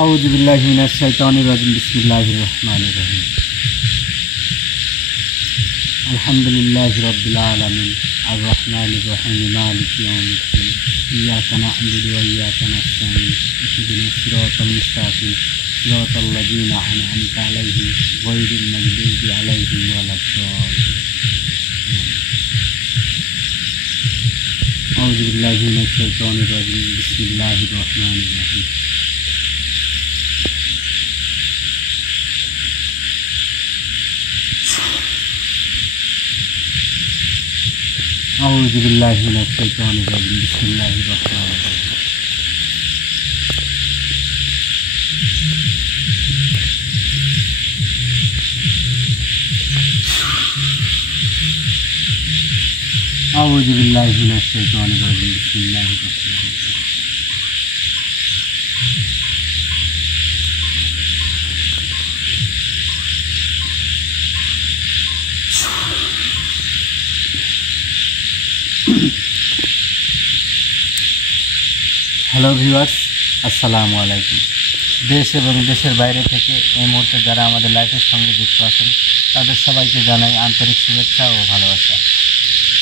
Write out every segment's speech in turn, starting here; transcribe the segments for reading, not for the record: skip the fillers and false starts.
আউযু বিল্লাহি মিনাশ শাইতানির রাজিম বিসমিল্লাহির রহমানির রহিম আলহামদুলিল্লাহি রাব্বিল আলামিন আর রহমানির রহিম মালিকি ইয়াউমিদ্দিন ইয়্যাকা না'বুদু ওয়া ইয়্যাকা নাস্তাঈন ইহদিনাস সিরাতাল মুস্তাকিম সিরাতাল লাযীনা আন'আমতা আলাইহিম গায়রিল মাগদুবি আলাইহিম ওয়ালাদ-দাল্লিন আউযু বিল্লাহি মিনাশ শাইতানির রাজিম বিসমিল্লাহির রহমানির রহিম আউযু বিল্লাহি মিনাশ শাইতানির রাজিম বিসমিল্লাহির রহমানির রহিম আউযু বিল্লাহি মিনাশ শাইতানির রাজিম বিসমিল্লাহির রহমানির রহিম হ্যালো ভিউয়ার্স, আসসালামু আলাইকুম। দেশ এবং দেশের বাইরে থেকে এই মুহূর্তে যারা আমাদের লাইফের সঙ্গে যুক্ত আছেন তাদের সবাইকে জানাই আন্তরিক শুভেচ্ছা ও ভালোবাসা।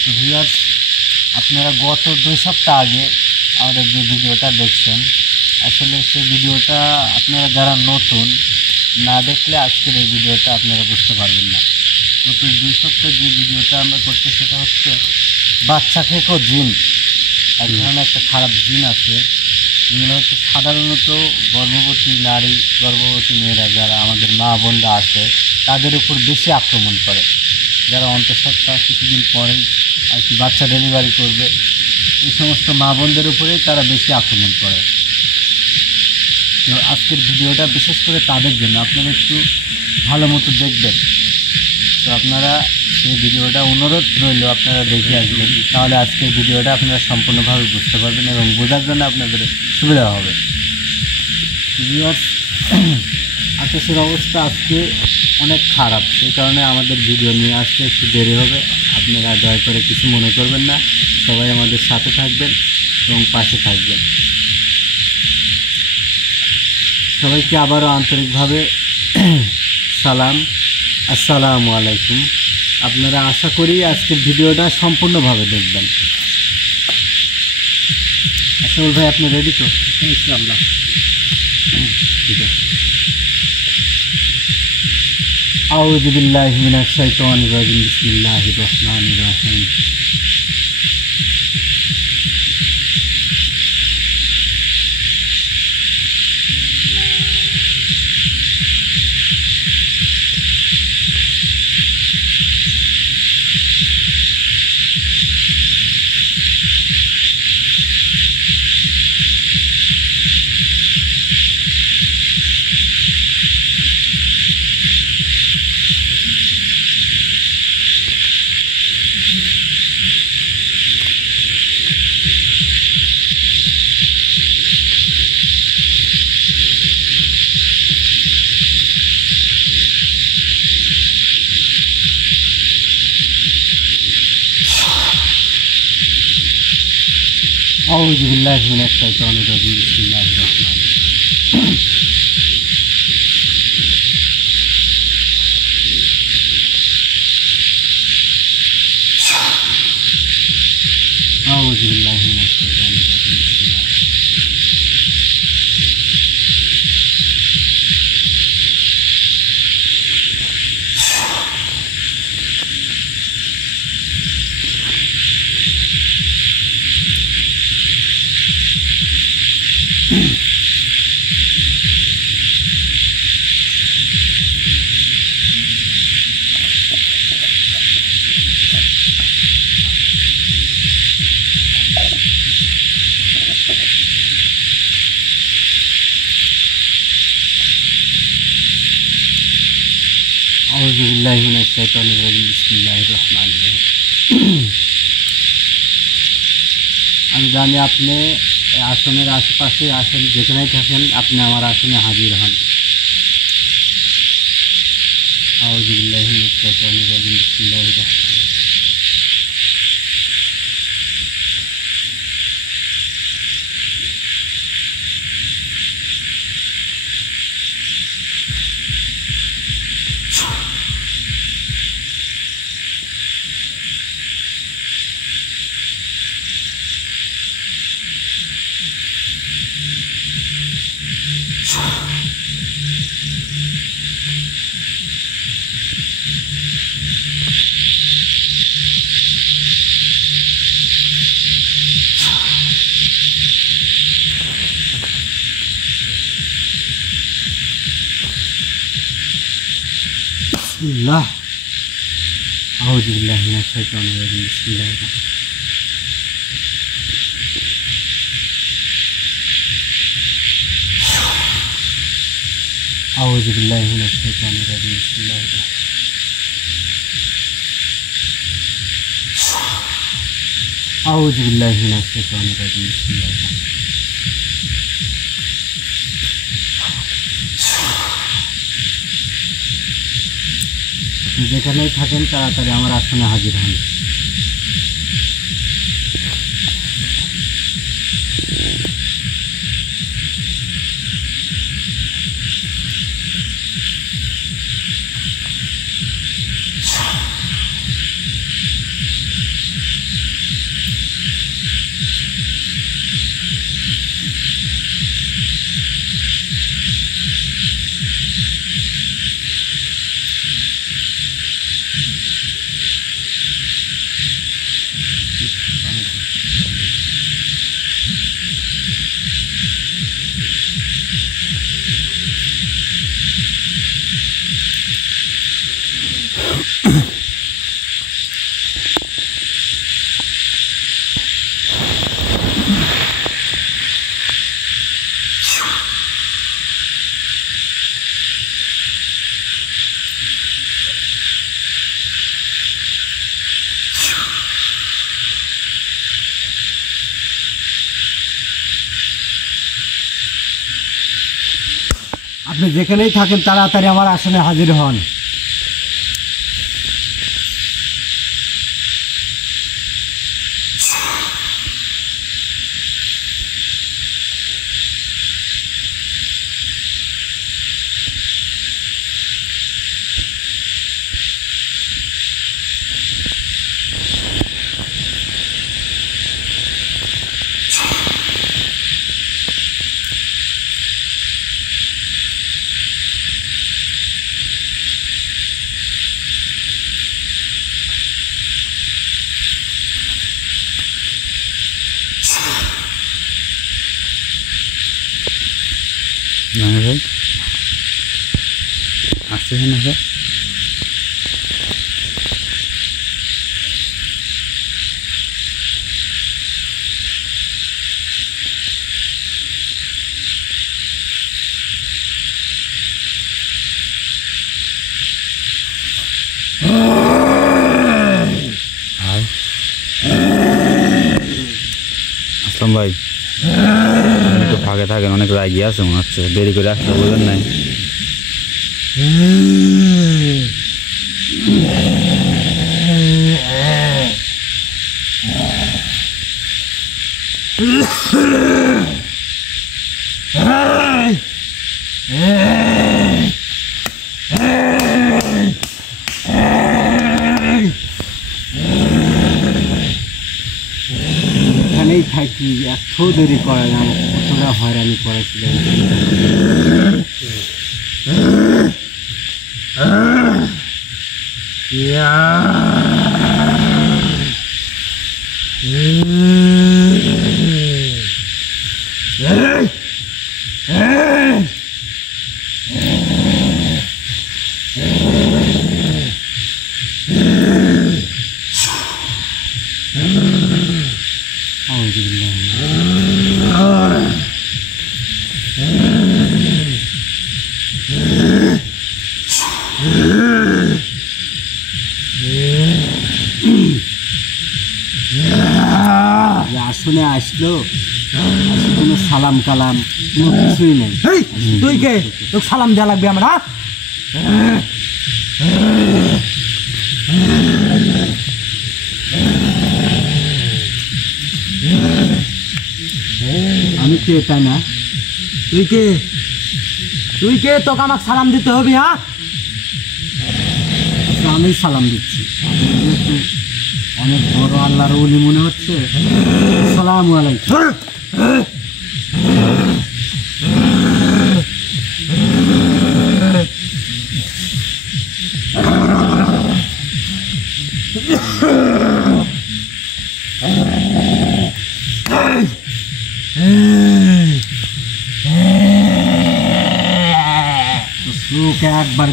তো ভিউয়ার্স, আপনারা গত 2 সপ্তাহ আগে আমাদের যে ভিডিওটা দেখছেন, আসলে সেই ভিডিওটা আপনারা যারা নতুন না দেখলে আজকের এই ভিডিওটা আপনারা বুঝতে পারবেন না। গত 2 সপ্তাহ যে ভিডিওটা আমরা করছি সেটা হচ্ছে বাচ্চা খেকো জিন, এক ধরনের একটা খারাপ জিন আছে। যেগুলো হচ্ছে সাধারণত গর্ভবতী নারী, গর্ভবতী মেয়েরা যারা আমাদের মা বোনরা আছে তাদের উপর বেশি আক্রমণ করে। যারা অন্তঃসত্ত্বা কিছুদিন পরেই আর কি বাচ্চা ডেলিভারি করবে, এই সমস্ত মা বোনদের উপরেই তারা বেশি আক্রমণ করে। তো আজকের ভিডিওটা বিশেষ করে তাদের জন্য, আপনারা একটু ভালো মতো দেখবেন। তো আপনারা সেই ভিডিওটা অনুরোধ রইল আপনারা দেখে আসবেন, তাহলে আজকের ভিডিওটা আপনারা সম্পূর্ণভাবে বুঝতে পারবেন এবং বোঝার জন্য আপনাদের সুবিধা হবে। আকাশের অবস্থা আজকে অনেক খারাপ, সেই কারণে আমাদের ভিডিও নিয়ে আসতে একটু দেরি হবে। আপনারা দয়া করে কিছু মনে করবেন না, সবাই আমাদের সাথে থাকবেন এবং পাশে থাকবেন। সবাইকে আবারও আন্তরিকভাবে সালাম, আসসালামু আলাইকুম। আপনারা আশা করি আজকের ভিডিওটা সম্পূর্ণভাবে দেখবেন। আসল ভাই, আপনি রেডি তো? ইনশাআল্লাহ, ঠিক আছে। আউযু বিল্লাহি মিনাশ শাইতানির রাজিম বিসমিল্লাহির রহমানির রহিম আউযু বিল্লাহি মিনাশ শাইতানির রাজিম বিসমিল্লাহির রহমানির রহিম আউযু বিল্লাহি মিনাশ শাইতানির রাজিম বিসমিল্লাহির আউযু বিল্লাহি মিনাশ শাইতানির রাজিম বিসমিল্লাহির রহমানির রহিম। আমি জানি আপনি আসনের আশেপাশে আসেন, যেখানেই থাকেন আপনি আমার আসনে হাজির হন। আউযু বিল্লাহি মিনাশ শাইতানির রাজিম বিসমিল্লাহির রহমানির রহিম বিসমিল্লাহ আউযু বিল্লাহি মিনাশ শাইতানির রাজিম বিসমিল্লাহির রহমানির রহিম আউযু বিল্লাহি মিনাশ শাইতানির রাজিম বিসমিল্লাহির রহমানির রহিম আউযু বিল্লাহি মিনাশ শাইতানির রাজিম বিসমিল্লাহির রহমানির রহিম যেখানেই থাকেন তাড়াতাড়ি আমার আসনে হাজির হন। আপনি যেখানেই থাকেন তাড়াতাড়ি আমার আসনে হাজির হন। ভাই আসতেছে না ভাই আসলাম ভাই একটু ফাঁকে থাকেন, অনেক রাগি আছে মনে হচ্ছে, দেরি করে আসতে বলবেন নাই। এখানেই থাকি, এত দেরি করে না, কতটা হয়রানি করেছিল। আসলে আসলো, কোনো সালাম কালাম কোনো কিছুই নেই। তুই কে, তোকে সালাম দেওয়া লাগবে আমরা? আমি কে তাই না? তুই কে? তুই কে? তোকে আমাকে সালাম দিতে হবে? হ্যাঁ, আমি সালাম দিচ্ছি। অনেক বড় আল্লাহর ওলি মনে হচ্ছে। আসসালামু আলাইকুম। চোখ একবার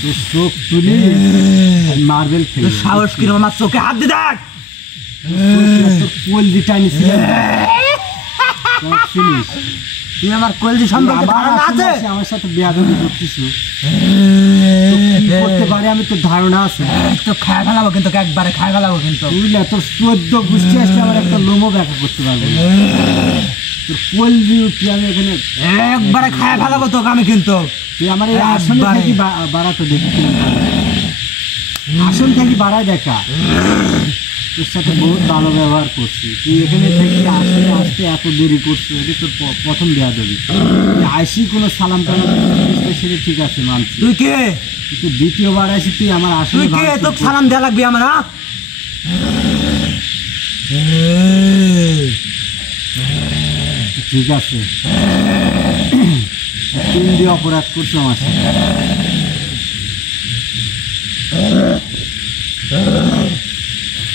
তোর চোখ তুলি মার্বেল খেলি। সাহস কিরম আমার চোখে হাত দিয়ে দেখ। কলজি টানিস তুই আমার কলজি সম্পর্কে ধারণা আছে? আমার সাথে বেয়াদবি করতেছ, করতে পারে আমি তোর ধারণা আছে। তো খায় ফেলাবো কিন্তু, একবারে খায় ফেলাবো কিন্তু। বুঝলে তোর 14 গোষ্ঠী আসলে আমার একটা লোমও ব্যাখ্যা করতে পারবো না। তোর কলজি উঠি আমি এখানে একবারে খায় ফেলাবো তোকে আমি কিন্তু। তুই আমার এই আসনে থাকি বাড়াতে দেখি, আসন থাকি বাড়ায় দেখা। তোর সাথে বহুত ভালো ব্যবহার করছি, তুই এখানে থেকে আসলে আসতে এত দেরি করছো, এটা তোর প্রথম বেয়াদবি। আইসি কোনো সালাম টালাম সেটা ঠিক আছে মানছি। তুই কে? তুই দ্বিতীয়বার আসি তুই আমার আসলে তুই কে? তোকে সালাম দেওয়া লাগবে আমার? ঠিক আছে, 3 দিয়ে অপরাধ করছো আমার সাথে।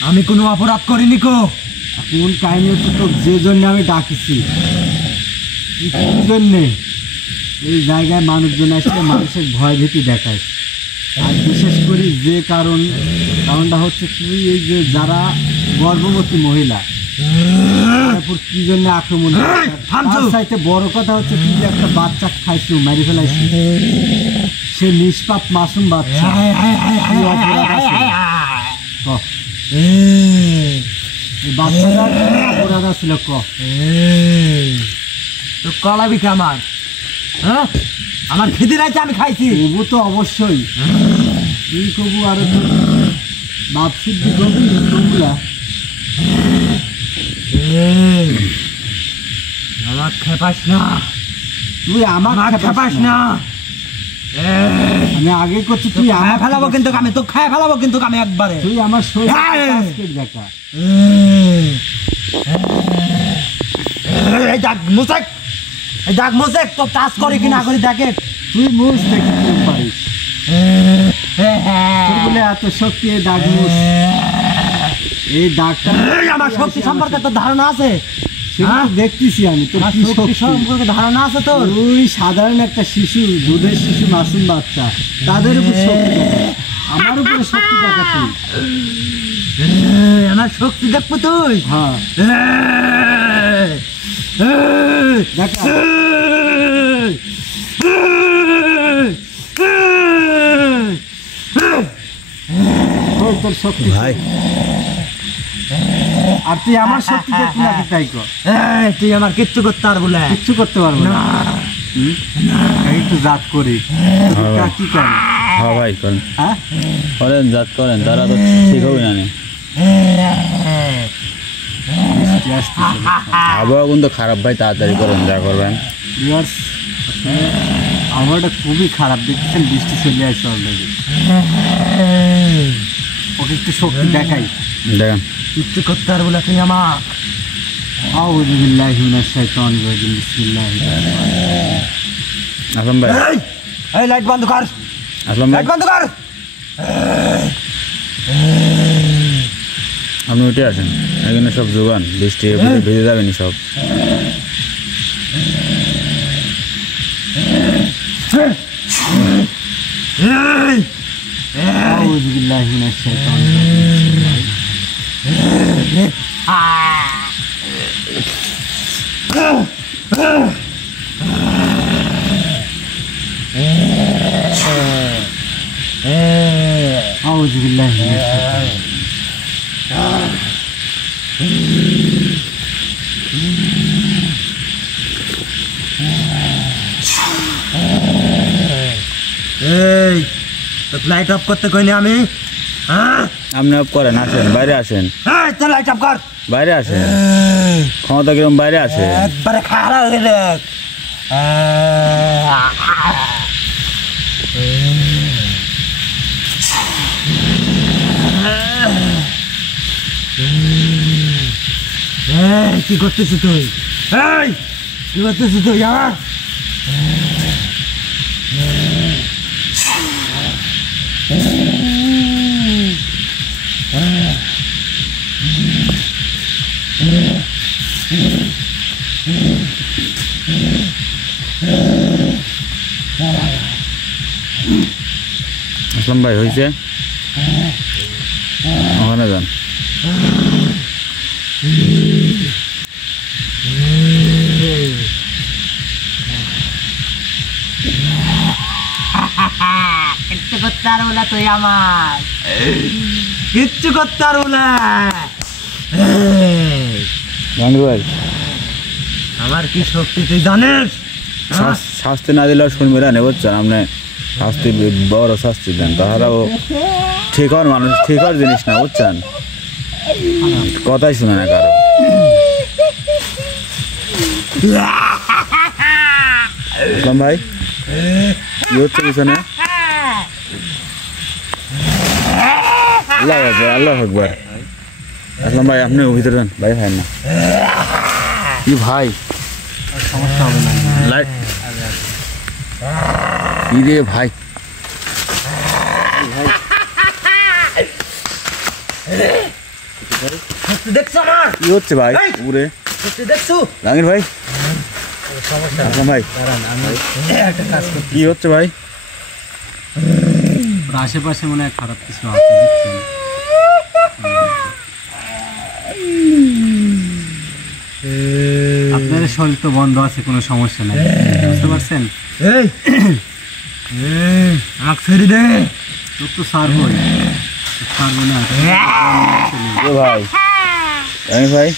আমি কোনো অপরাধ করিনি কো। কোন কাহিনী হচ্ছে তো, যে জন্য আমি ডাকিছি, কি জন্যে এই জায়গায় মানুষজন আসলে মানুষের ভয় ভীতি দেখায়। আর বিশেষ করে যে কারণটা হচ্ছে তুই এই যে যারা গর্ভবতী মহিলা তারপর কি জন্য আক্রমণ, তার চাইতে বড় কথা হচ্ছে তুই যে একটা বাচ্চা খাইছো, মেরে ফেলাইছি, সে নিষ্পাপ মাসুম বাচ্চা। কি অপরাধ আছে? কহ, এই বাচ্চাটার কি অপরাধ ছিল ক? তো কলাবি কে আমার? হ্যাঁ, আমার খিদে আছে, আমি খাইছি। কবু তো অবশ্যই তুই কবু, আরো তো বাপ সিদ্ধি কবি কবুরা। আমার খেপাস না, তুই আমার খেপাস না। আমি আগে করছি, তুই খায় আমার ফেলাবো কিন্তু আমি, তো খায় ফেলাবো কিন্তু আমি একবারে। তুই আমার শরীর দেখা। এই দাগ মুসেক, এই দাগ মুসেক তো টাচ করে কি না করি দেখে। তুই মুস দেখি তুই পারিস, তোর বলে এত শক্তি এই দাগ মুস। এই দাগটা আমার শক্তি সম্পর্কে তোর ধারণা আছে? সেটা তো দেখতেছি আমি, তোর আমার কি শক্তি শক্তি সম্পর্কে ধারণা আছে তোর? তুই সাধারণ একটা শিশু, দুধের শিশু, মাসুম বাচ্চা, তাদের উপর শক্তি দেখা, আমার উপরে শক্তি দেখা তুই। আমার শক্তি দেখবো তুই? হ্যাঁ দেখা, তোর শক্তি ভাই আর তুই আমার শক্তি দেখবি নাকি? তাই কর, তুই আমার কিচ্ছু করতে পারবো না। কিচ্ছু করতে পারবো না। একটু জাত করি, কি করেন? হ্যাঁ ভাই করেন, হ্যাঁ করেন জাত করেন, তারা তো ঠিক হবে না। আবহাওয়া কিন্তু খারাপ ভাই, তাড়াতাড়ি করেন যা করবেন। আবহাওয়াটা খুবই খারাপ, দেখছেন বৃষ্টি চলে আসছে অলরেডি। ওকে একটু শক্তি দেখাই, দেখেন কিচ্ছু করতে পারবো না তুই আমার। আউযু বিল্লাহি মিনাশ শাইতানির রাজিম, বিসমিল্লাহির আসলাম ভাই, এই লাইট বন্ধ কর, আসলাম ভাই লাইট বন্ধ কর। আপনি উঠে আসেন, এখানে সব যোগান, বৃষ্টি ভিজে যাবেনি সব। আউযু বিল্লাহি মিনাশ শাইতানির রাজিম। আউযু বিল্লাহি মিনাশ এই তোকে লাইট অফ করতে কইনি আমি? হ্যাঁ, আপনি অফ করেন, আসেন বাইরে আসেন, এই তো লাইট অফ কর। বাইরে আসেন, ক্ষমতা কিরম বাইরে আছে। একবারে খারাপ হয়ে দেখ। কি করতেছিস তুই? এই কি করতেছিস তুই? আসলাম ভাই হয়েছে ওখানে যান। কিচ্ছু করতে পারবো না তুই আমার, কিচ্ছু করতে পারবো না। জাহাঙ্গীর ভাই আমার কি শক্তি তুই জানিস? শাস্তি না দিলেও শুনবে না বুঝছেন, আপনি শাস্তি বড় শাস্তি দেন, তাহারাও ঠিক হওয়ার মানুষ, ঠিক হওয়ার জিনিস না বুঝছেন, কথাই শুনে না কারো। আসলাম ভাই কি হচ্ছে পিছনে? আল্লাহ আকবার, আল্লাহ আকবার। আসলাম ভাই আপনি ভিতরে যান, ভাই ভাই না কি ভাই সমস্যা হবে না। লাইট কি রে ভাই, দেখছো আমার কি হচ্ছে ভাই উপরে? দেখছো জাহাঙ্গীর ভাই, সমস্যা আসলাম ভাই কারণ আমি একটা কাজ করছি, কি হচ্ছে ভাই? ওর আশেপাশে মনে হয় খারাপ কিছু আছে দেখছেন। আপনাদের শরীর তো বন্ধ আছে, কোনো সমস্যা নাই, বুঝতে পারছেন? এই আমাকে ছেড়ে দে। তোর তো ছাড়বই, ছাড়বো না। এ ভাই জাহাঙ্গীর ভাই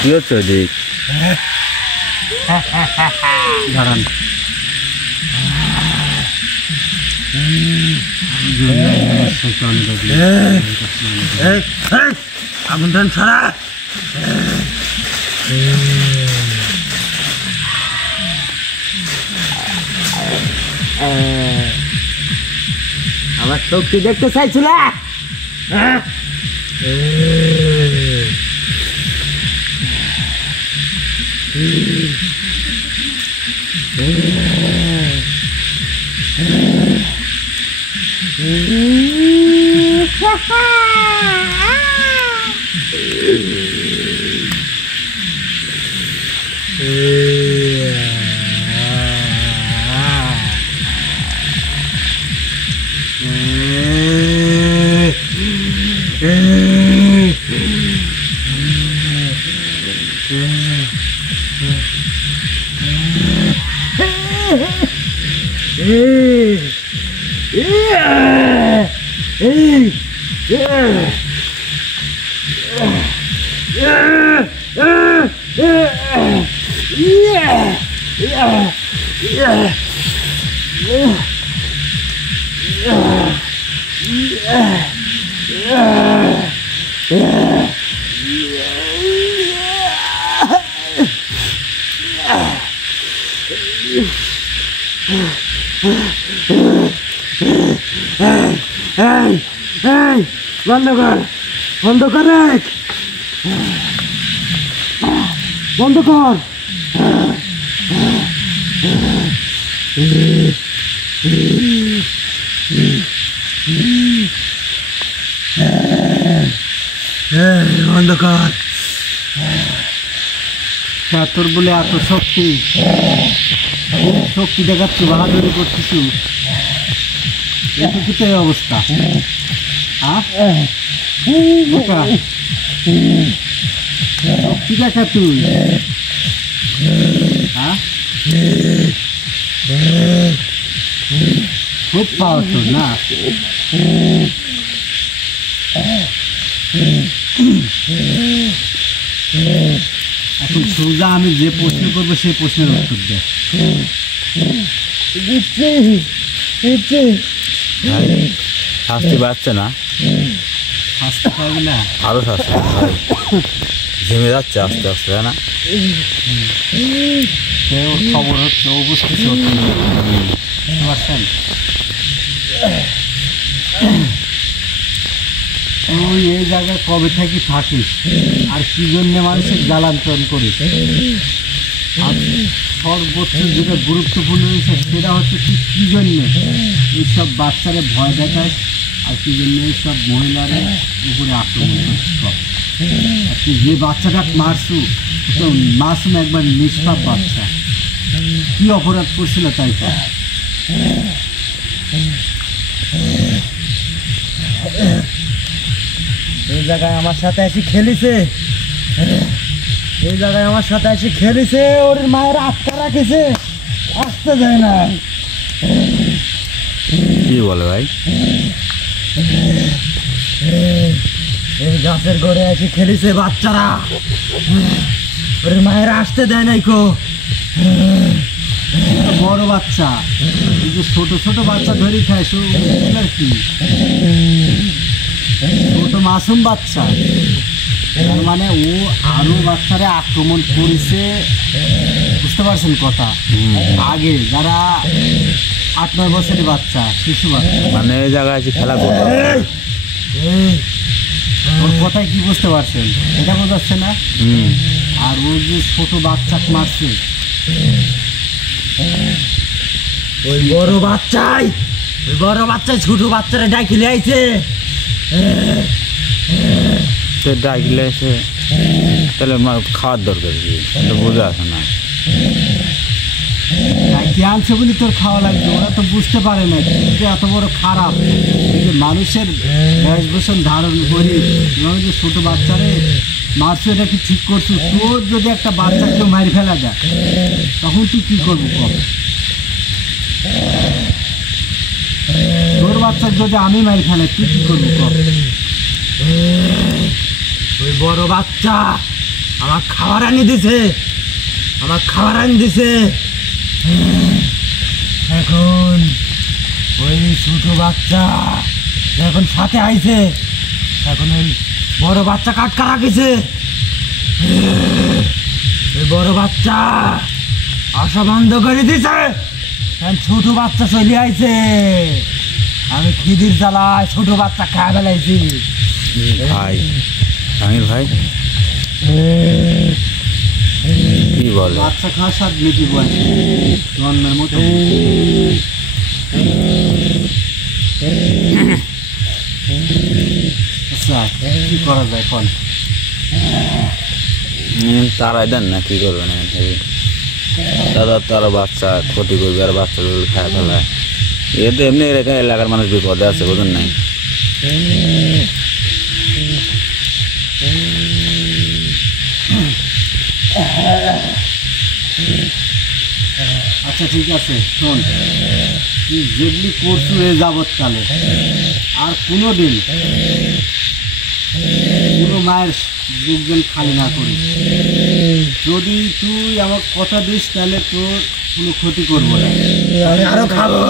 কি হচ্ছে ওদিক? দাঁড়ান, আগুন টান ছাড়া। আমার শক্তি দেখতে চাইছিল? বন্ধ কর, বন্ধ কর, বন্ধ কর। বন্ধ কর। তোর বলে এত শক্তি, শক্তি দেখাচ্ছি, বাহাদুরি করতেছি, কি তো এই অবস্থা? শক্তি দেখা তুই, খুব পাওয়ার তোর না? এখন সোজা আমি যে প্রশ্ন করবো সেই প্রশ্নের উত্তর দে। শাস্তি পাচ্ছে না, শাস্তি পাবি না, আরো শাস্তি ভাই ঝেমে যাচ্ছে আস্তে আস্তে, তাই না? কেউ খবর হচ্ছে, ও বুঝতেছে, বুঝতে পারছেন? তুই এই জায়গায় কবে থেকে থাকিস আর কি জন্যে মানুষের জ্বালান্তন করিস? আর সর্বোচ্চ যেটা গুরুত্বপূর্ণ হয়েছে সেটা হচ্ছে তুই কী জন্যে এইসব বাচ্চারা ভয় দেখায়, আর কি জন্য সব মহিলারা উপরে আক্রমণ করছে সব। আর তুই যে বাচ্চাটা মারছু তো মাসুম একবার নিষ্পাপ বাচ্চা, কি অপরাধ করছিল তাই তো? এই জায়গায় আমার সাথে এসে খেলিছে, এই জায়গায় আমার সাথে এসে খেলিছে, ওর মায়ের আটকা রাখিছে, আসতে যায় না। কি বলে ভাই? এই গাছের ঘরে এসে খেলিছে বাচ্চারা, ওর মায়ের আসতে দেয় নাই কো। বড় বাচ্চা, এই যে ছোট ছোট বাচ্চা ধরে খাইছো আর কি, ছোট মাসুম বাচ্চা, তার মানে ও আরো বাচ্চারা আক্রমণ করেছে, বুঝতে পারছেন কথা? আগে যারা 8-9 বছরের বাচ্চা, শিশু বাচ্চা, মানে এই জায়গায় এসে খেলা করতো। ওর কথায় কি বুঝতে পারছেন? এটা বোঝাচ্ছে না? আর ও যে ছোট বাচ্চা মারছে, ওই বড় বাচ্চাই, ওই বড় বাচ্চাই ছোট বাচ্চারা ডাকিলে আইছে। সে ডাকলে সে তাহলে খাওয়ার দরকার কি, এটা বোঝা আছে না। কি আনছে বলি তোর খাওয়া লাগবে, ওরা তো বুঝতে পারে না যে এত বড় খারাপ, এই যে মানুষের বেশভূষণ ধারণ করি, এভাবে যে ছোট বাচ্চারে মারছো, এটা কি ঠিক করছো? তোর যদি একটা বাচ্চাকেও মারি ফেলা যায় তখন তুই কি করবো কর? তোর বাচ্চার যদি আমি মারি ফেলাই তুই কি করবো কর? ওই বড় বাচ্চা আমার খাবার আনি দিছে, আমার খাবার আনি দিছে। এখন ওই ছোট বাচ্চা এখন সাথে আইছে, এখন ওই বড় বাচ্চা কাটকা রাখিছে। ওই বড় বাচ্চা আসা বন্ধ করে দিছে, এখন ছোট বাচ্চা চলে আইছে। আমি খিদির জ্বালায় ছোট বাচ্চা খায় ফেলাইছি। ভাই আমির ভাই কি বলে? বাচ্চা খাওয়ার স্বাদ মিটি বয়সে জন্মের মতো। আচ্ছা কি করা যায় কোন? তারাই দেন না, কি করবেন? দাদা তারা বাচ্চা ক্ষতি করবে আর বাচ্চাগুলো খায় ফেলায়, এ তো এমনি এলাকার মানুষ বিপদে আছে, বুঝুন নাই? আচ্ছা ঠিক আছে, শোন, তুই যেগুলি করছু এ যাবৎকালে আর কোনো দিন কোনো মায়ের বুকজন খালি না করিস। যদি তুই আমার কথা দিস তাহলে তোর কোনো ক্ষতি করবো না। আমি আরো খাবো,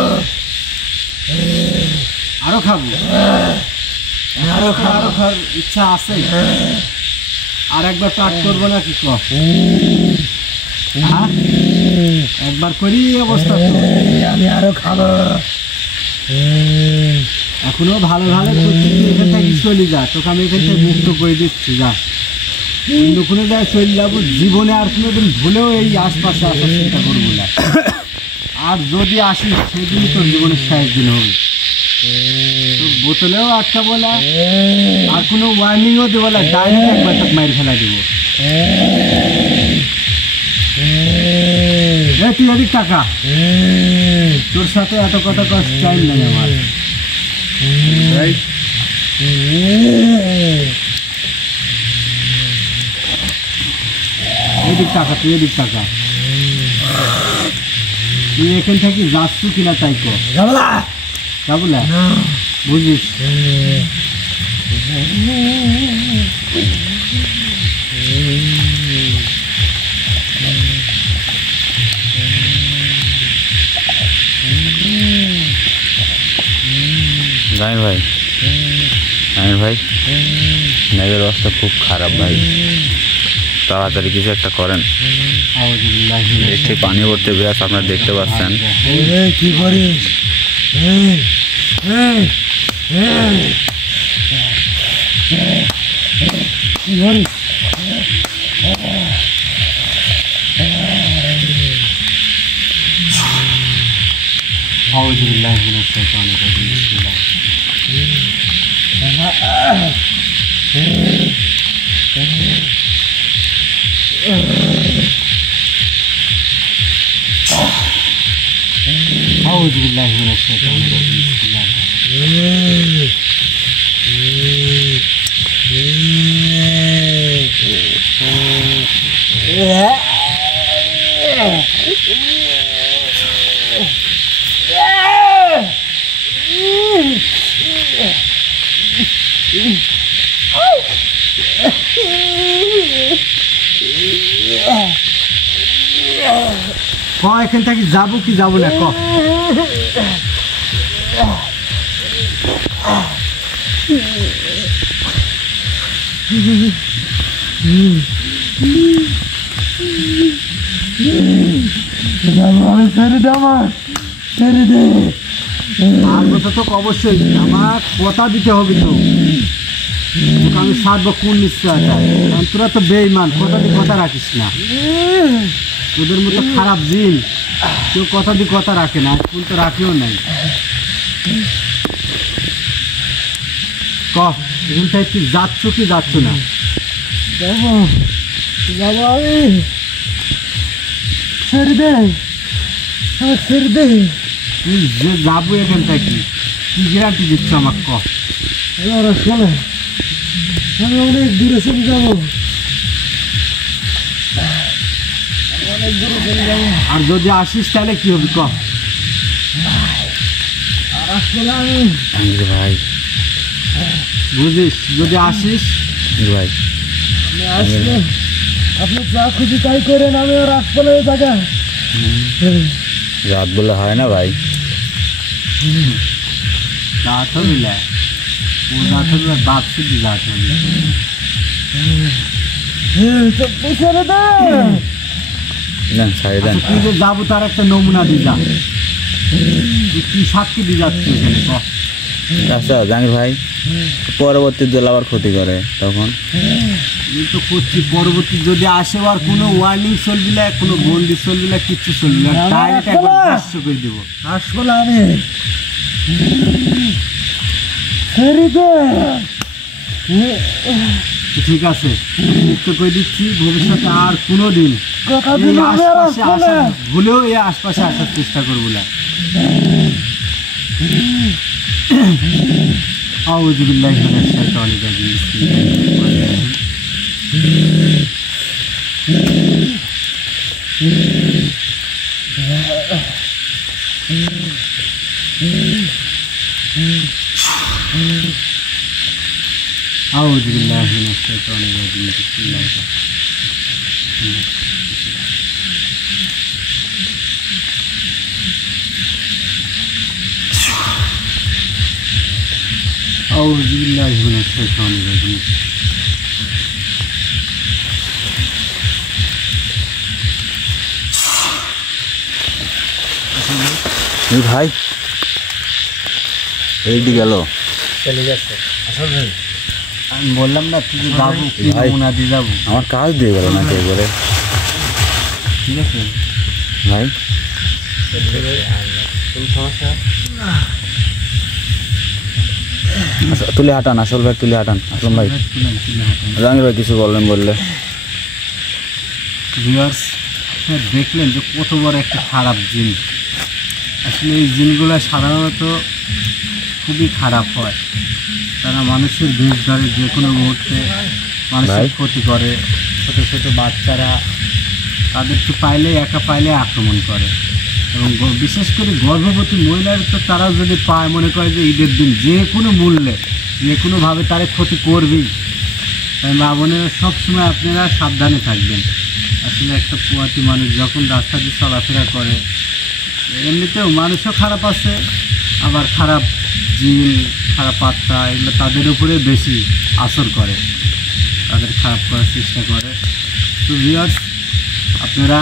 আরো খাবো, আরো খাওয়ার ইচ্ছা আছে। আর একবার পাঠ করবো না কি কর? হ্যাঁ একবার করি অবস্থা তো। আমি আরো খাবো। এখনো ভালো ভালো করছি, তুই এখান থেকে চলে যা, তোকে আমি এখান থেকে মুক্ত করে দিচ্ছি, যা অন্য কোনো জায়গায় চলে যাবো। জীবনে আর কোনোদিন ভুলেও এই আশপাশে আসার চিন্তা করবো না। আর যদি আসিস সেদিনই তোর জীবনের শেষ দিন হবে। তোর বোতলেও আটকাবো না, আর কোনো ওয়ার্নিংও দেবো না, ডাইরেক্ট একবার তোকে মারি ফেলা দেবো। তুই এদিক টাকা, তোর সাথে এত কথা কষ্ট টাইম নেই আমার। এদিক টাকা, তুই এদিক টাকা, তুই এখান থেকে যাচ্ছু কিনা তাই কর। যাবো না বুঝিস? জামির ভাই, জামির ভাই মেঘের অবস্থা খুব খারাপ ভাই, তাড়াতাড়ি কিছু একটা করেন। দেখতে পানি পড়তে বেশ, আপনারা দেখতে পাচ্ছেন। কি করিস? কি করিস? أعوذ بالله من الشيطان الرجيم. بسم الله. আউযু বিল্লাহি মিনাশ শাইতানির রাজিম। বিসমিল্লাহ। ক এখান থেকে যাবো কি যাবো না ক। আমি ছেড়ে দে, আমার ছেড়ে দে। আর কথা তো অবশ্যই আমার কথা দিতে হবে তো, তোকে আমি ছাড়বো কোন নিশ্চয়তায়, কারণ তোরা তো বেঈমান, কথা দিয়ে কথা রাখিস না। তোদের মতো খারাপ জিন কেউ কথা দিয়ে কথা রাখে না, কোন তো রাখেও নাই। ক এখান থেকে তুই যাচ্ছ কি যাচ্ছ না? যাবো যাবো, আমি ছেড়ে দে, আমার ছেড়ে দে। তুই যে যাবো এখান থেকে কি গ্যারান্টি দিচ্ছ আমার? ক আমার আসলে আমি অনেক দূরে চলে যাবো, অনেক দূরে চলে যাবো। আর যদি আসিস তাহলে কি হবে? ক আর আসলে আমি জাহাঙ্গীর ভাই, বুঝিস, যদি আসিস ভাই আসলে আপনি যা খুশি তাই করেন, আমি আর আসলে ওই জায়গা। রাত বলে হয় না ভাই। রাত হবে না, ও রাত হবে বাপ শুধু রাত হবে। ছেড়ে দে। না ছাড়ি দেন। আচ্ছা, তুই যে যাবো তার একটা নমুনা দিয়ে যা, তুই কি সাক্ষী দিয়ে যাচ্ছি এখানে? ক আচ্ছা জাহাঙ্গীর ভাই, পরবর্তী দিলে আবার ক্ষতি করে তখন। আমি তো করছি, পরবর্তী যদি আসে আর কোনো ওয়ার্নিং চলবি না, কোনো বন্দি চলবি না, কিচ্ছু চলবি না, ডাইরেক্ট একবার নষ্ট করে দেবো। আসলে আমি ছেড়ে দে। তো ঠিক আছে, মুক্ত করে দিচ্ছি, ভবিষ্যতে আর কোনো দিন কথা এই দিলাম আমি আর আশপাশে আসবো না। আসা ভুলেও এই আশপাশে আসার চেষ্টা করবো না। আউযু বিল্লাহি মিনাশ শাইতানির রাজিম। বিসমিল্লাহির রহমানির রহিম। আউযু বিল্লাহি মিনাশ শাইতানির রাজিম। বিসমিল্লাহির রহমানির রহিম। أعوذ بالله من الشيطان الرجيم. ভাই এইটি গেল। চলে গেছে আসলে আমি বললাম না তুই যাবো, কি ভাই। নমুনা দিয়ে যাবো। আমার কাজ দিয়ে গেল না কেউ করে ঠিক আছে ভাই। আচ্ছা, তুলে হাঁটান, আসল ভাই তুলে হাঁটান। আসলাম ভাই, জাহাঙ্গীর ভাই কিছু বললেন বললে। ভিউয়ার্স, দেখলেন যে কত বড় একটা খারাপ জিন। আসলে এই জিনগুলো সাধারণত খুবই খারাপ হয়, তারা মানুষের বেশ ধরে, যে কোনো মুহূর্তে মানুষের ভাই। ক্ষতি করে। ছোট ছোট বাচ্চারা তাদেরকে পাইলে, একা পাইলে আক্রমণ করে, এবং বিশেষ করে গর্ভবতী মহিলার তো তারা যদি পায়, মনে করে যে ঈদের দিন যে কোনো মূল্যে যে কোনোভাবে তারা ক্ষতি করবেই। তাই মা বোনেরা সবসময় আপনারা সাবধানে থাকবেন। আসলে একটা পোয়াতি মানুষ যখন রাস্তা দিয়ে চলাফেরা করে, এমনিতেও মানুষও খারাপ আছে, আবার খারাপ জিন, খারাপ আত্মা, এগুলো তাদের উপরে বেশি আসর করে, তাদের খারাপ করার চেষ্টা করে। তো ভিউয়ার্স, আপনারা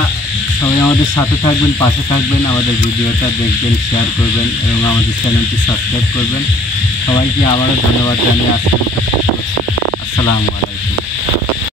সবাই আমাদের সাথে থাকবেন, পাশে থাকবেন, আমাদের ভিডিওটা দেখবেন, শেয়ার করবেন এবং আমাদের চ্যানেলটি সাবস্ক্রাইব করবেন। সবাইকে আবারও ধন্যবাদ জানিয়ে আজকের মতো শেষ করছি। আসসালামু আলাইকুম।